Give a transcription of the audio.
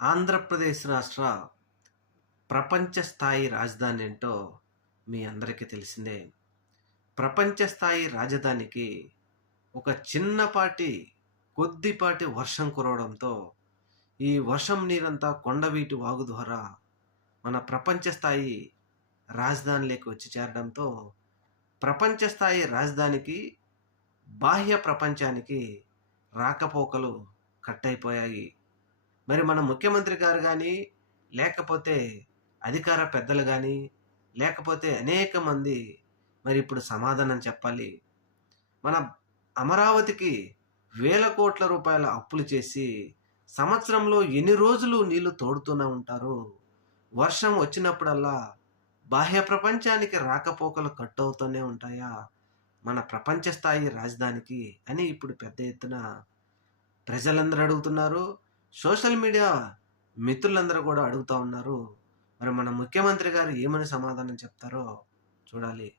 ఆంధ్రప్రదేశ్ రాష్ట్ర ప్రపంచ స్థాయి రాజధాని ఏంటో మీ అందరికీ తెలిసిందే. ప్రపంచ స్థాయి రాజధానికి ఒక చిన్నపాటి, కొద్దిపాటి వర్షం కురవడంతో, ఈ వర్షం నీరంతా కొండవీటి వాగు ద్వారా మన ప్రపంచ స్థాయి రాజధానిలోకి వచ్చి చేరడంతో, ప్రపంచ స్థాయి రాజధానికి బాహ్య ప్రపంచానికి రాకపోకలు కట్టయిపోయాయి. మరి మన ముఖ్యమంత్రి గారు గానీ, లేకపోతే అధికార పెద్దలు గానీ, లేకపోతే అనేక మంది మరి ఇప్పుడు సమాధానం చెప్పాలి. మన అమరావతికి వేల కోట్ల రూపాయల అప్పులు చేసి, సంవత్సరంలో ఎన్ని రోజులు నీళ్లు తోడుతూనే ఉంటారు. వర్షం వచ్చినప్పుడల్లా బాహ్య ప్రపంచానికి రాకపోకలు కట్టవుతూనే ఉంటాయా? మన ప్రపంచ స్థాయి రాజధానికి అని ఇప్పుడు పెద్ద ఎత్తున ప్రజలందరూ అడుగుతున్నారు. సోషల్ మీడియా మిత్రులందరూ కూడా అడుగుతా ఉన్నారు. మరి మన ముఖ్యమంత్రి గారు ఏమని సమాధానం చెప్తారో చూడాలి.